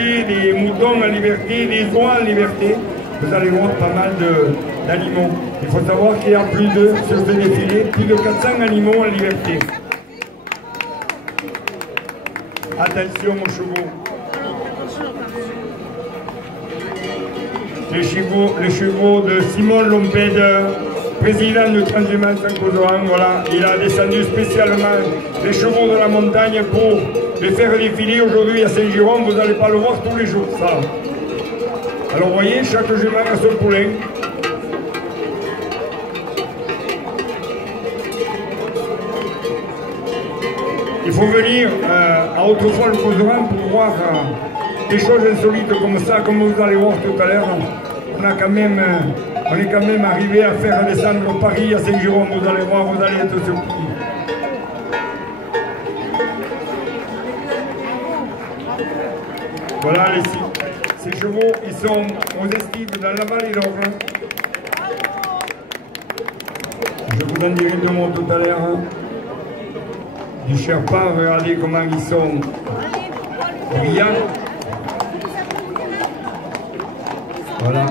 liberté, des moutons en liberté, des oies en liberté. Vous allez voir pas mal d'animaux. Il faut savoir qu'il y a sur ce défilé, plus de 400 animaux en liberté. Attention aux chevaux. Les chevaux de Simon Lompède, président de Transhumance en Causeran, voilà, il a descendu spécialement les chevaux de la montagne pour les faire défiler aujourd'hui à Saint-Giron. Vous n'allez pas le voir tous les jours, ça. Alors vous voyez, chaque jument a son poulain. Il faut venir à autrefois le Causeran pour voir des choses insolites comme ça, comme vous allez voir tout à l'heure. On est quand même arrivé à faire descendre Paris à Saint-Giron. Vous allez voir, vous allez être surpris. Voilà ces chevaux, ils sont aux estives dans la vallée d'Orne. Je vous en dirai deux mots tout à l'heure. Du Sherpa, regardez comment ils sont brillants. Voilà.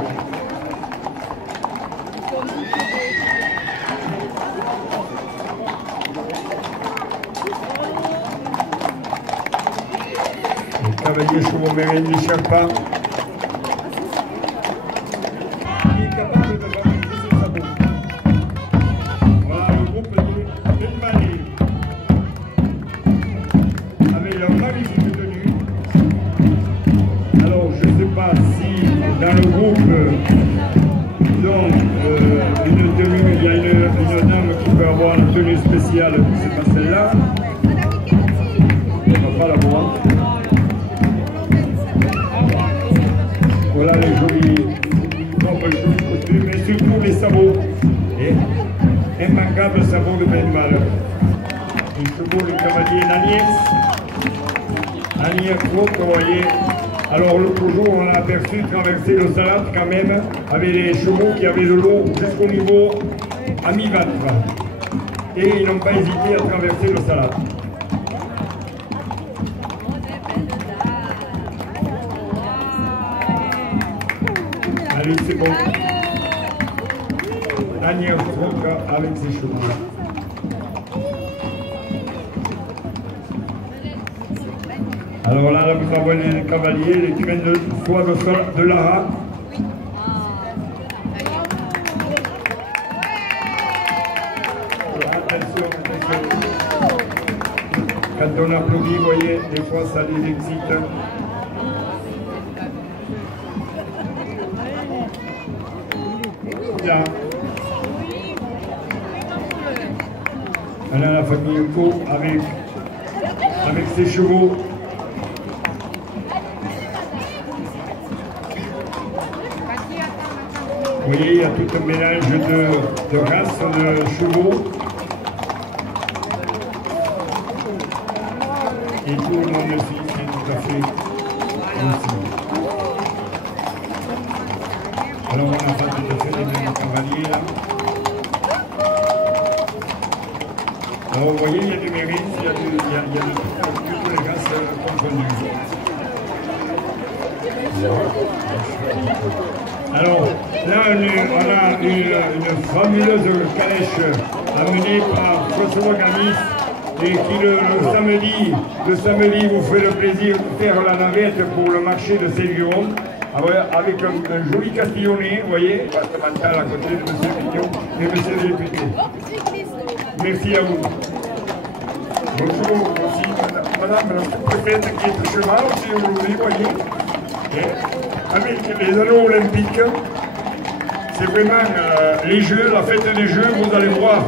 Les cavaliers chevaux mériens du Sherpa. Il est capable de faire ses sabots. Voilà le groupe de Mali. Avec leur magnifique tenue. Alors je ne sais pas si dans le groupe ils ont une tenue, il y a une dame qui peut avoir une tenue spéciale, c'est pas celle-là. On ne va pas la voir. Voilà les jolis costumes, mais surtout les sabots. Et immanquables sabots de Benval. Les chevaux, les cavaliers Agnès Croc, vous voyez. Alors l'autre jour, on a aperçu traverser le Salat quand même, avec les chevaux qui avaient de l'eau jusqu'au niveau à mi-ventre. Et ils n'ont pas hésité à traverser le Salat. Allez, c'est bon. Agnès Croc avec ses chevaux. Alors là, vous envoyez les cavaliers, les traînes de soie de Lara. Attention, attention. Quand on applaudit, vous voyez, des fois ça les excite. Là. On a la famille Co avec ses chevaux. Vous voyez, il y a tout un mélange de races de chevaux. Et tout le monde aussi, c'est tout à fait aussi. Alors on n'a pas tout à fait les mêmes cavaliers là. Alors vous voyez, il y a du mérite, il y a de toutes les races confondues. Alors, là, on a une fabuleuse calèche amenée par François Gamis et qui le samedi vous fait le plaisir de faire la navette pour le marché de Saint-Giron avec un joli castillonnet, vous voyez, départemental à côté de M. Pignon et M. le député. Merci à vous. Bonjour aussi, madame la préfète qui est au cheval aussi aujourd'hui, vous voyez. Avec les anneaux olympiques, c'est vraiment les jeux, la fête des jeux, vous allez voir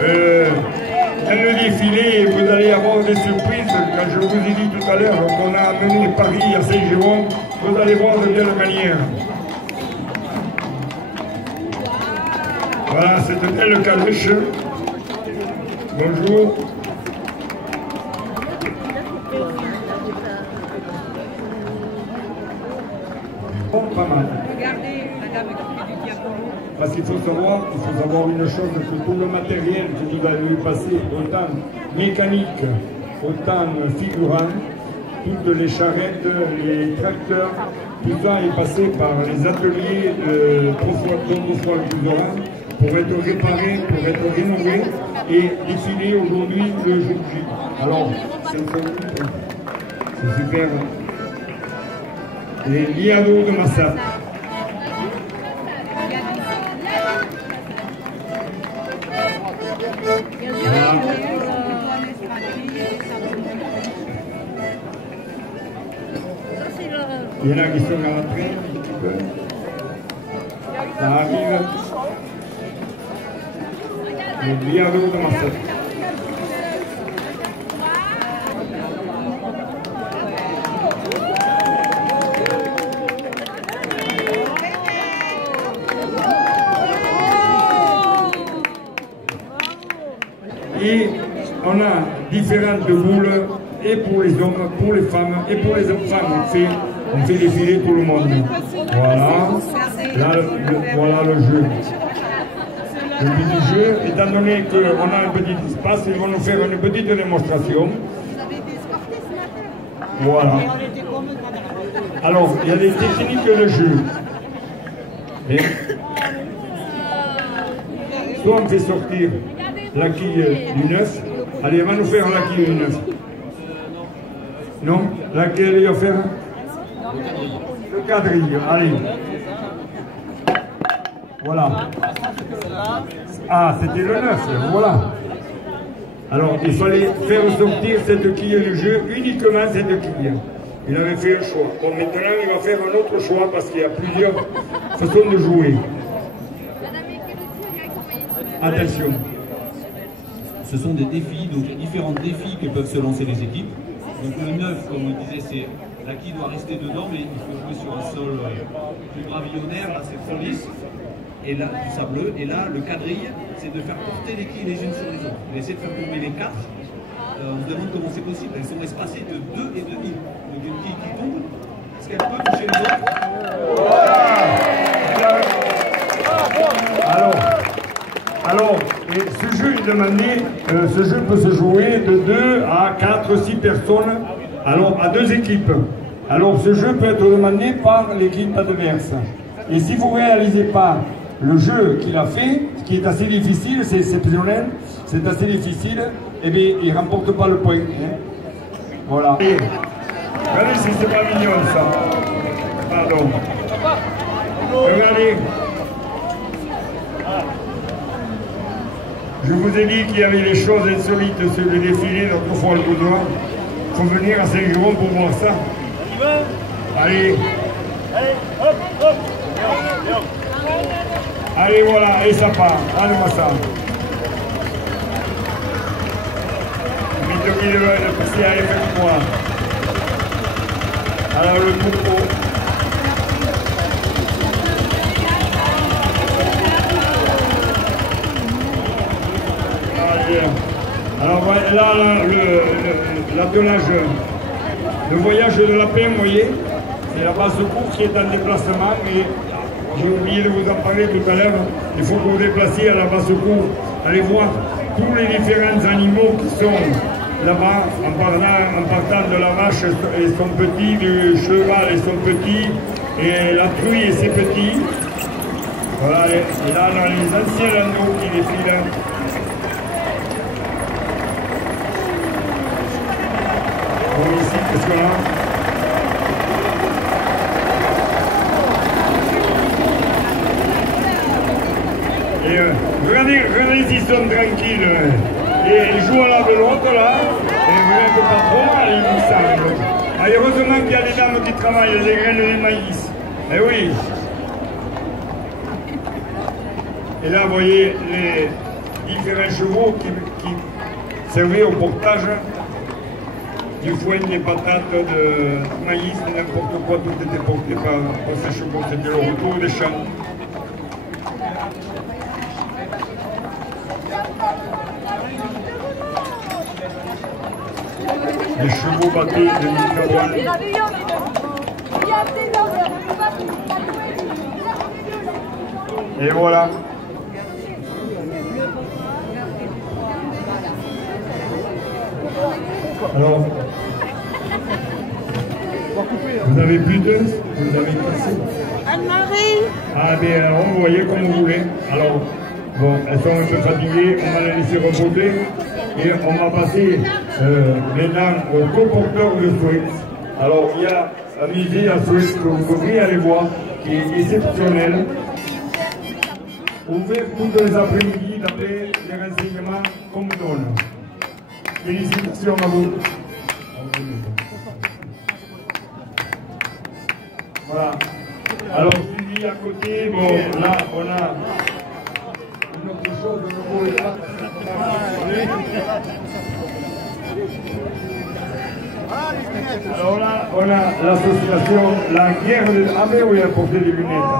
dans le défilé, vous allez avoir des surprises. Quand je vous ai dit tout à l'heure qu'on a amené Paris à Saint-Giron, vous allez voir de quelle manière. Voilà, cette belle calèche. Bonjour. Pas mal. Regardez, madame qui fait du diapo. Parce qu'il faut savoir une chose, que tout le matériel que vous avez vu passer, autant mécanique, autant figurant, toutes les charrettes, les tracteurs, tout ça est passé par les ateliers d'Autrefois le Cousorin pour être réparé, pour être rénové et défiler aujourd'hui le jour J. Alors, c'est super. Les liados de Massat. Voilà. Il y en a qui sont rentrés un petit peu. Ça arrive. Les liados de Massat. Et on a différentes boules, et pour les hommes, pour les femmes, et pour les enfants. On fait défiler tout le monde. Voilà. Là, voilà le jeu. Le petit jeu, étant donné qu'on a un petit espace, ils vont nous faire une petite démonstration. Voilà. Alors, il y a des techniques de jeu. Et soit on fait sortir la quille du 9. Allez, on va nous faire la quille du 9. Non? Laquelle il va faire? Le quadrille. Allez. Voilà. Ah, c'était le 9. Voilà. Alors, il fallait faire sortir cette quille du jeu, uniquement cette quille. Il avait fait un choix. Bon, maintenant, il va faire un autre choix parce qu'il y a plusieurs façons de jouer. Attention. Ce sont des défis, donc différents défis que peuvent se lancer les équipes. Donc le 9, comme on disait, c'est la quille doit rester dedans, mais il faut jouer sur un sol plus gravillonnaire, là c'est trop lisse, et là du sableux, et là le quadrille, c'est de faire porter les quilles les unes sur les autres. On essaie de faire tomber les 4, on se demande comment c'est possible, elles sont espacées de 2,5. Donc une quille qui tombe, est-ce qu'elle peut toucher les autres? Alors, ce jeu est demandé, ce jeu peut se jouer de 2 à 4, 6 personnes, alors à 2 équipes. Alors ce jeu peut être demandé par l'équipe adverse. Et si vous ne réalisez pas le jeu qu'il a fait, ce qui est assez difficile, c'est exceptionnel, c'est assez difficile, eh bien il ne remporte pas le point. Hein. Voilà. Et, regardez si c'est pas mignon ça. Pardon. Regardez. Je vous ai dit qu'il y avait des choses insolites sur le défilé d'Autrefois le Cousorin. Il faut venir à Saint-Jérôme pour voir ça. Allez. Allez, voilà, et ça part. Allez-moi ça. Vite qu'il veut passer à avec moi. Alors le coupeau. Alors là, l'attelage, le voyage de la paix, vous voyez, c'est la base secours qui est en déplacement et j'ai oublié de vous en parler tout à l'heure. Il faut que vous vous déplaciez à la base secours, allez voir tous les différents animaux qui sont là-bas en partant de la vache et son petit, du cheval et son petit, et la truie et ses petits. Voilà, et là on a les anciens landaux qui défilent. Ici, qu'est-ce qu'on a? Et regardez s'ils sont tranquilles. Et ils jouent à la belote là. Et vous n'êtes pas trop mal, ils vous savent. Ah, heureusement qu'il y a des dames qui travaillent les graines de maïs. Eh oui. Et là, vous voyez les différents chevaux qui servaient au portage. Du foin, des patates, de maïs, n'importe quoi, tout était porté par ces chevaux, c'était le retour des champs. Les chevaux battus de Nicaragua. Et voilà. Alors, Vous avez plus de... Vous avez cassé. Anne-Marie. Ah bien alors vous voyez comme vous voulez. Alors, bon, elles sont un peu fatiguées, on va les laisser reposer. Et on va passer maintenant au co-porteur de Sweat. Alors il y a un musée à Sweat que vous devriez aller voir, qui est exceptionnel. Ouvert tous les après-midi d'après les renseignements qu'on me donne. Félicitations à vous. Voilà. Alors, suivi à côté, bon, là, on a une autre chose de nouveau là. Alors là, on a l'association La Guerre des... Ah mais oui, elle a porté des lunettes.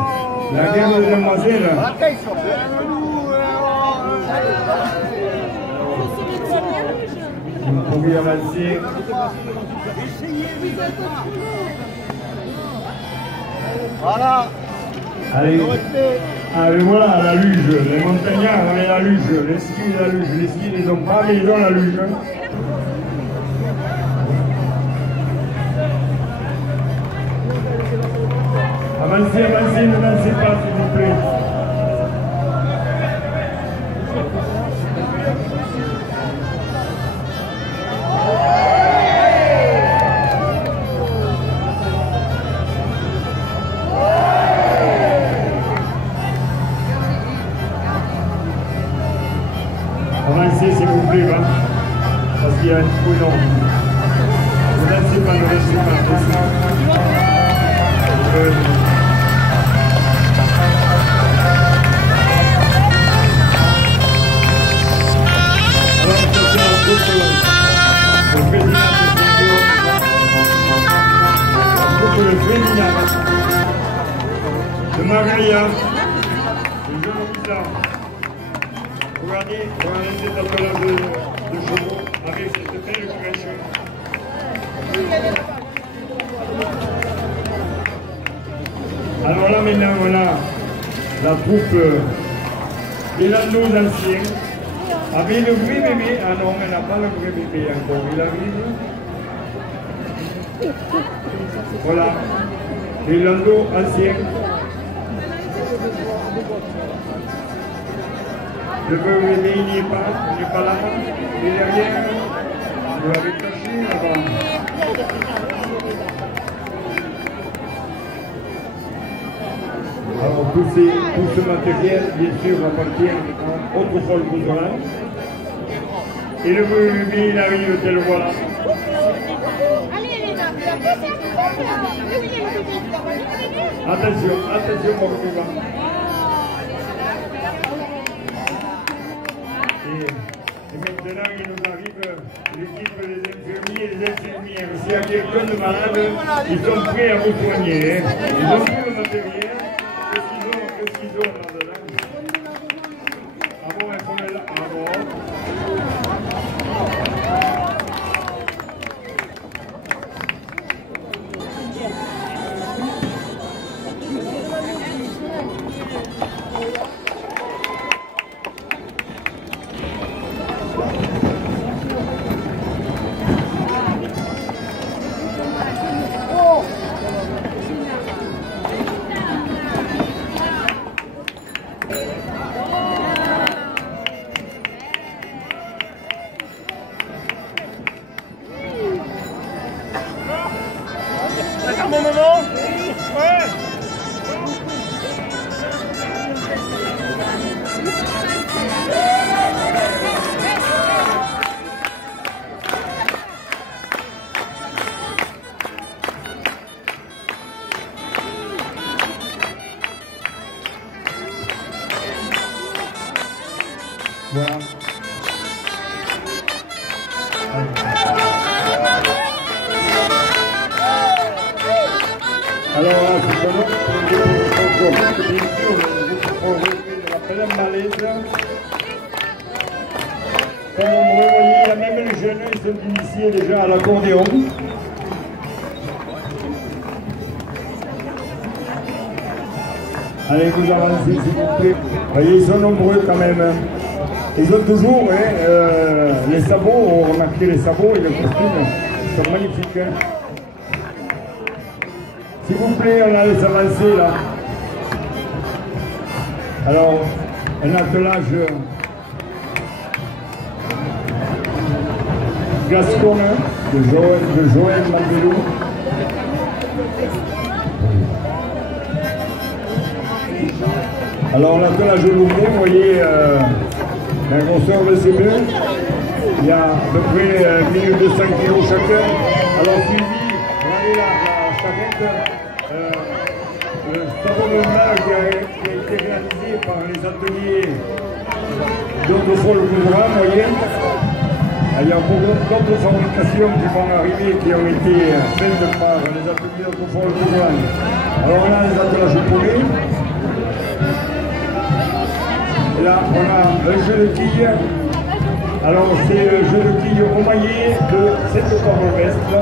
La Guerre des Demoiselles. Vous pouvez avancer. Voilà. Allez, voilà la luge. Les montagnards avaient la luge. Les skis, la luge. Les skis, ils n'ont pas, mais ils ont la luge. Avancez, avancez, ne dansez pas, s'il vous plaît. Avancez, s'il vous plaît, hein, parce qu'il y a un trou énorme. Ne dansez pas, ne dansez pas. De Magalia, le jeune officer. Regardez cet attelage de chevaux avec cette belle crèche. Alors là maintenant on a la troupe des Landos anciens avec le vrai bébé. Ah non, on n'a pas le vrai bébé encore, il arrive. Voilà, les Landos anciens. Le bébé il n'y est pas là, il est derrière, vous l'avez caché là-bas. Alors tout ce matériel, bien sûr, appartient à Autrefolle Gouzerin. Et le bébé il arrive, tel voilà. Attention, attention mon bébé. Et maintenant, il nous arrive l'équipe des infirmiers et des infirmières. S'il y a quelqu'un de malade, ils sont prêts à vous soigner. Hein. Ils ont tout le matériel. Qu'est-ce qu'ils ont là-dedans? Ah bon, elles sont là. Ah bon. Bon moment. Ouais. Voilà. Alors là, c'est un autre concours. Bien sûr, vous proposerez de la pleine malaise. Comme vous voyez, il y a même les jeunes, ils sont initiés déjà à l'accordéon. Allez, vous avancez, s'il vous plaît. Vous voyez, ils sont nombreux quand même. Ils ont toujours les sabots, on remarqué les sabots et les costumes, ils sont magnifiques. Hein. S'il vous plaît, on la laisse avancer là. Alors, un attelage gascon de Joël Mandelou. Alors, l'attelage lourdet, vous voyez, la grosseur de ces deux, il y a à peu près 1200 kg chacun. Alors, suivi, regardez la charrette, le sabonnement qui a été réalisé par les ateliers d'autrefois le Couvrant, vous voyez. Il y a beaucoup d'autres fabrications qui vont arriver, qui ont été faites par les ateliers d'autrefois le Couvrant. Alors là, les attelages poulets. Et là, on a un jeu de quilles. Alors, c'est un jeu de quilles romaillé de cette Corvestre.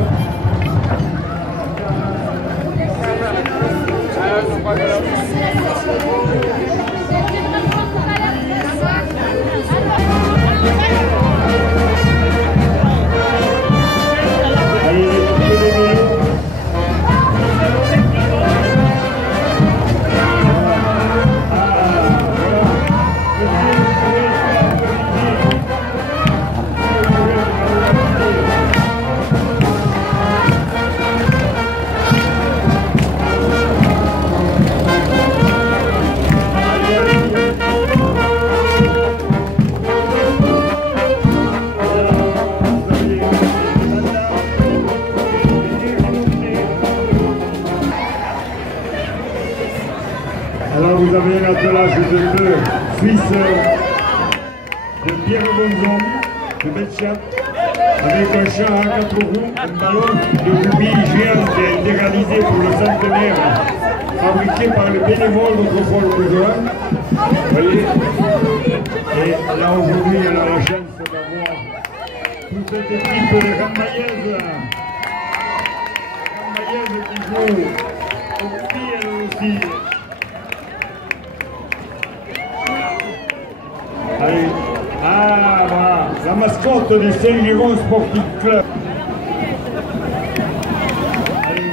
Allez, les vélos. Alors vous avez un attelage de deux Suisses de Pierre Bonzon, de Belchat, avec un char à 4 roues, un ballon de rubis géant qui a été réalisé pour le centenaire, fabriqué par les bénévoles d'autrefois le Couvrant. Vous voyez. Et là aujourd'hui on a la chance d'avoir toute cette équipe de Rambaillaises qui joue au pied elle aussi. Allez. Ah, voilà, la mascotte du Saint-Giron Sportif Club. Allez.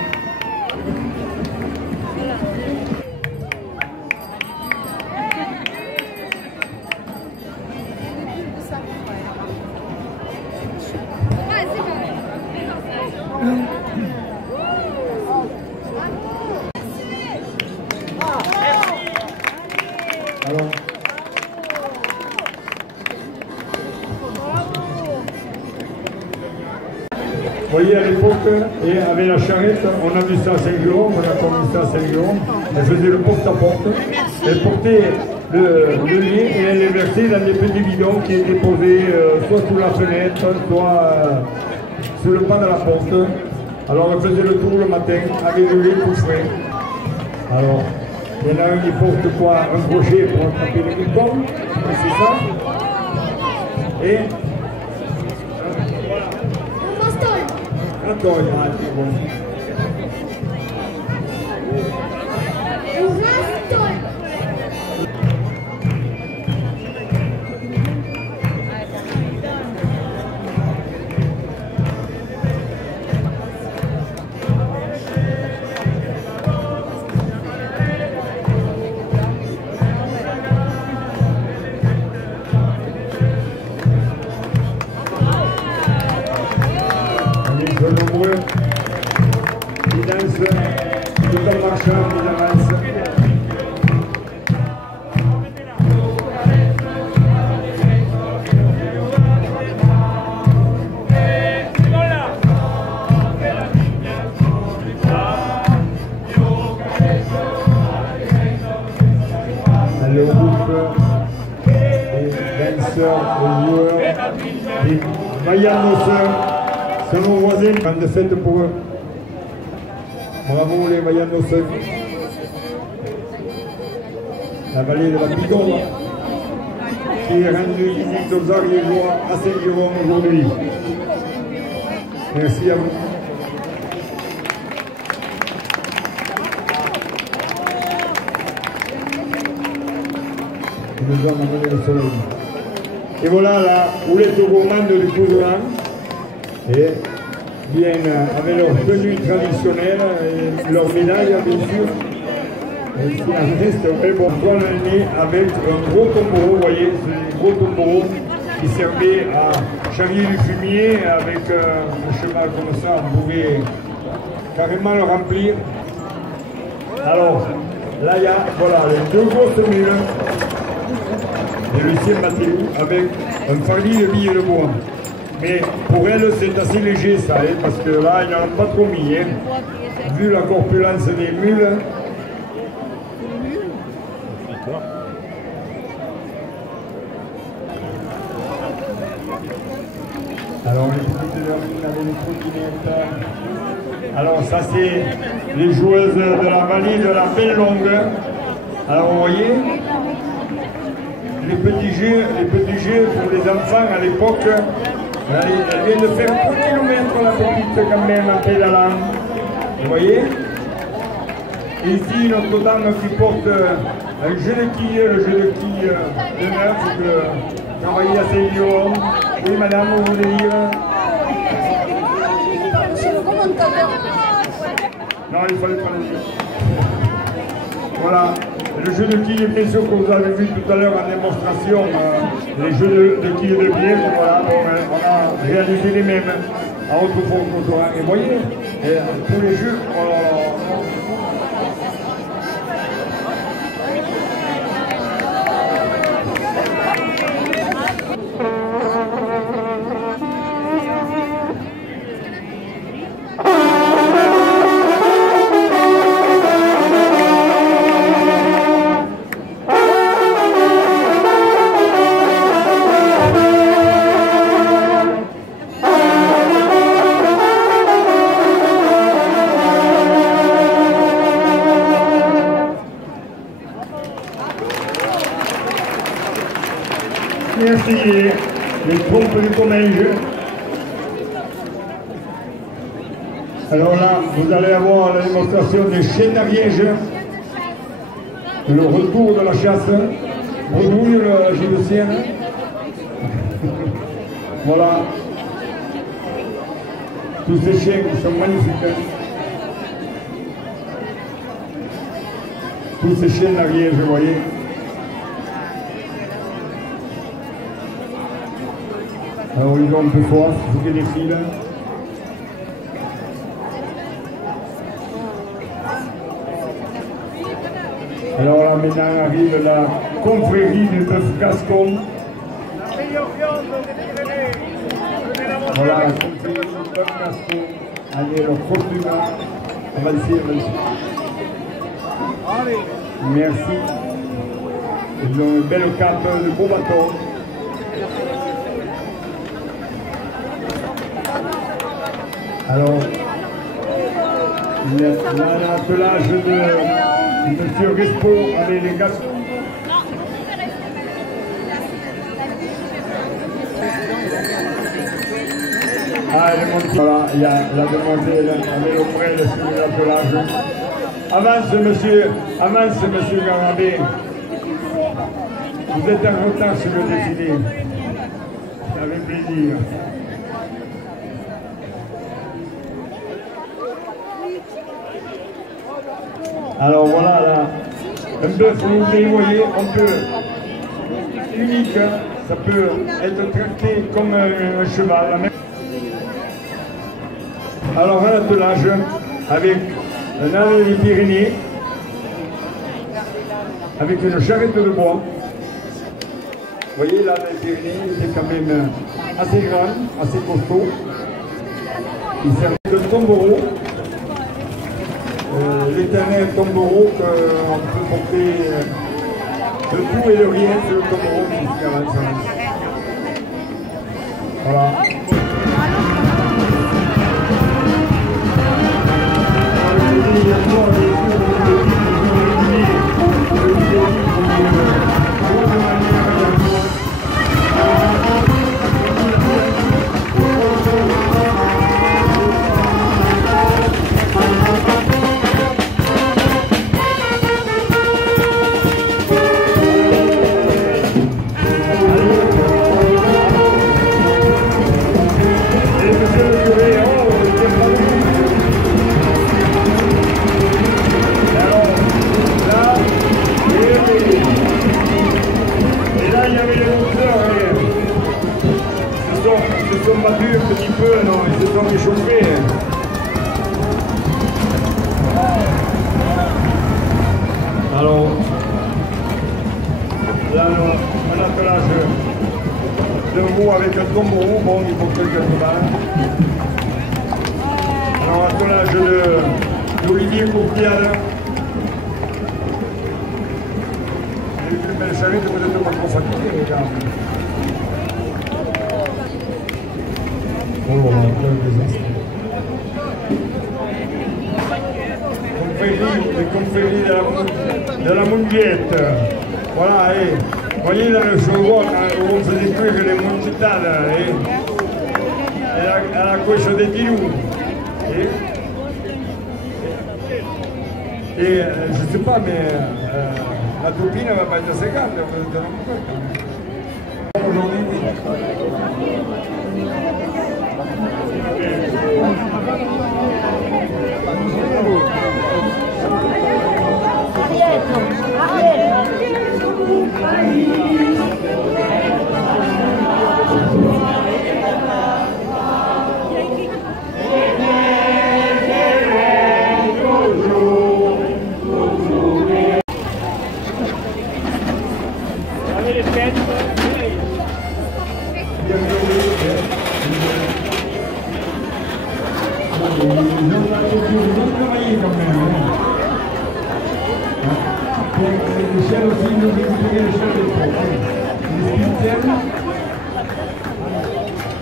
Alors. Vous voyez à l'époque, et avec la charrette, on a vu ça à Saint-Giron, on a connu ça à Saint-Giron, elle faisait le porte-à-porte, elle portait le lait et elle les versait dans des petits bidons qui étaient posés soit sous la fenêtre, soit sous le pas de la porte. Alors elle faisait le tour le matin avec le lait tout frais. Alors, il y en a un qui porte quoi? Un crochet pour attraper les boutons, c'est ça. Et Attends, c'est bon. Nombreux qui dansent tout en marchant, qui avancent. Le groupe des danseurs, des joueurs, des vaillanoceurs. C'est nos voisins, bande de fête pour eux. Bravo les vaillanoceurs. La vallée de la Bigorre qui est rendue visite aux Ariégeois à Saint-Giron aujourd'hui. Merci à vous. Ils nous ont amené le soleil. Et voilà la houlette gourmande du Couvrant. Et viennent avec leur tenue traditionnelle et leurs médailles, bien sûr. Et ici, un reste très bon. On est né avec un gros tombereau, vous voyez, c'est un gros tombereau qui servait à charrier du fumier avec un cheval comme ça, on pouvait carrément le remplir. Alors, là, il y a voilà, les deux grosses mules de Lucien Mathéou avec un fardeau de billes de bois. Mais pour elle, c'est assez léger ça, hein, parce que là, ils n'en ont pas trop mis. Hein. Vu la corpulence des mules. Alors, les trottinettes. Alors, ça, c'est les joueuses de la vallée de la Belle Longue. Alors, vous voyez, les petits jeux pour les enfants à l'époque. Elle vient de faire 3 km la petite quand même en pédalant. Vous voyez? Et ici, notre dame qui porte un jeu de quilles, le jeu de quilles de neuf, que travailler à Saint-Guillaume. Oui, madame, vous voulez dire? Non, il fallait pas le dire. Voilà. Le jeu de quilles, bien sûr, que vous avez vu tout à l'heure en démonstration, les jeux de quilles de pied, voilà, on a réalisé les mêmes à Haute-Fort-Cotorin. Et vous voyez, tous les jeux, merci les trompes du Comminges. Alors là, vous allez avoir la démonstration des chaînes d'Ariège, le retour de la chasse, Bredouille, la gibecienne. Voilà. Tous ces chiens qui sont magnifiques. Tous ces chiens d'Ariège, vous voyez. Alors ils ont un peu soif, il faut qu'il y ait des fils. Alors là maintenant arrive la confrérie du bœuf gascon. Voilà la confrérie du bœuf gascon. Allez, leur costume. Avancez. Merci. Ils ont une belle cape, de beau bâton. Alors, l'attelage de M. Respo avec les Gascons. Ah, elle est montée. Voilà, il y a la demoiselle avec le prêle sur l'attelage. Avance, monsieur Garabé. Vous êtes en retard sur le défilé. Avec plaisir. Alors voilà, là, un bœuf, vous voyez, on peut, unique, ça peut être traité comme un cheval. Alors un attelage avec un âne des Pyrénées, avec une charrette de bois. Vous voyez, l'âne des Pyrénées, c'est quand même assez grand, assez costaud. Il sert de tombereau. L'éternel tombereau qu'on peut porter de tout et de rien, c'est le tombereau qui avance. Voilà. un tomberon, bon, il faut quelques balles. Alors, attelage d'Olivier Courtial. Les plus belles charrettes, peut-être pas trop fatiguées, les gars. Oh, quel désastre. Les confréries de la Munguette. Voilà, et vous voyez dans le showroom où on faisait cuire les monchitales et la couche des tilous. Et je ne sais pas, mais la toupine ne va pas être assez grande, aujourd'hui.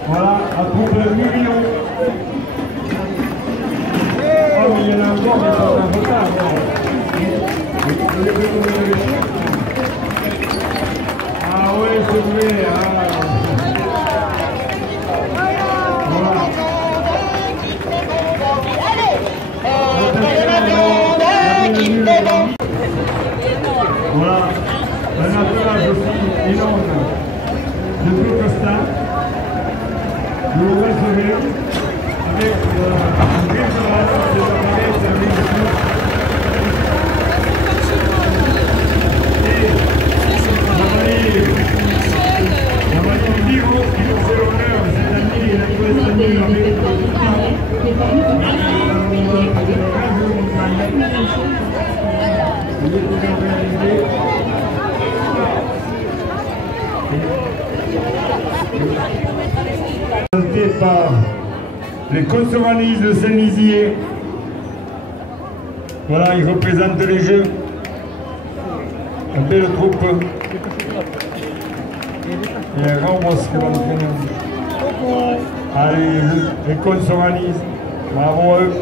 Voilà, à troupe de millions. Oh, mais il y en a encore, mais c'est un retard. Ah oui, c'est vrai. Voilà, un attelage aussi énorme de tout Costa. Vous le recevez avec une grille de race, des appareils servis de tout. Et la Marie Biro qui nous fait l'honneur cette année, et la nouvelle année avec le présenté par les consommanistes de Saint-Lizier. Voilà, ils représentent les jeux. Une belle troupe. Et un grand boss qui va entraîner. Allez, les consommanistes. Bravo à eux.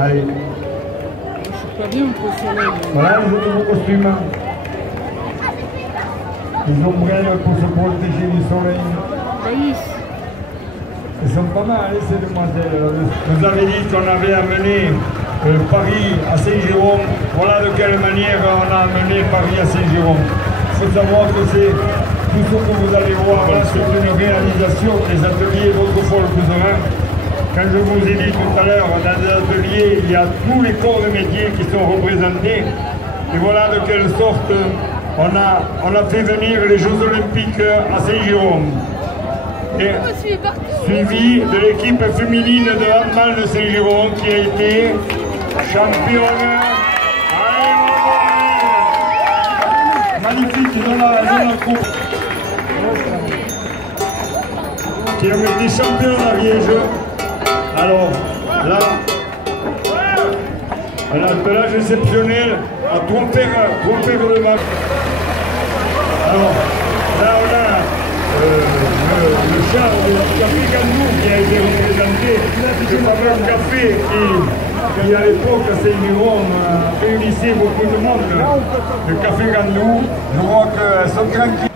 Allez. Je suis pas bien pour le soleil. Voilà les nouveaux costumes. Les ombrelles pour se protéger du soleil. Elles sont pas mal, ces demoiselles. Vous avez dit qu'on avait amené Paris à Saint-Jérôme. Voilà de quelle manière on a amené Paris à Saint-Jérôme. Il faut savoir que c'est tout ce que vous allez voir là, c'est une réalisation des ateliers Votre-Folle Couserin. Quand je vous ai dit tout à l'heure, dans les ateliers, il y a tous les corps de métier qui sont représentés. Et voilà de quelle sorte on a fait venir les Jeux Olympiques à Saint-Jérôme. Suivi de l'équipe féminine de handball de Saint-Jérôme qui a été championne. Magnifique dans la coupe. Qui a été championne à Liège. Alors là, un attelage exceptionnel à tromper de match. Alors là on a le char du café Gandou qui a été représenté, le fameux café qui à l'époque à Saint-Jérôme réunissait beaucoup de monde. Le café Gandou, je vois qu'elles sont tranquilles.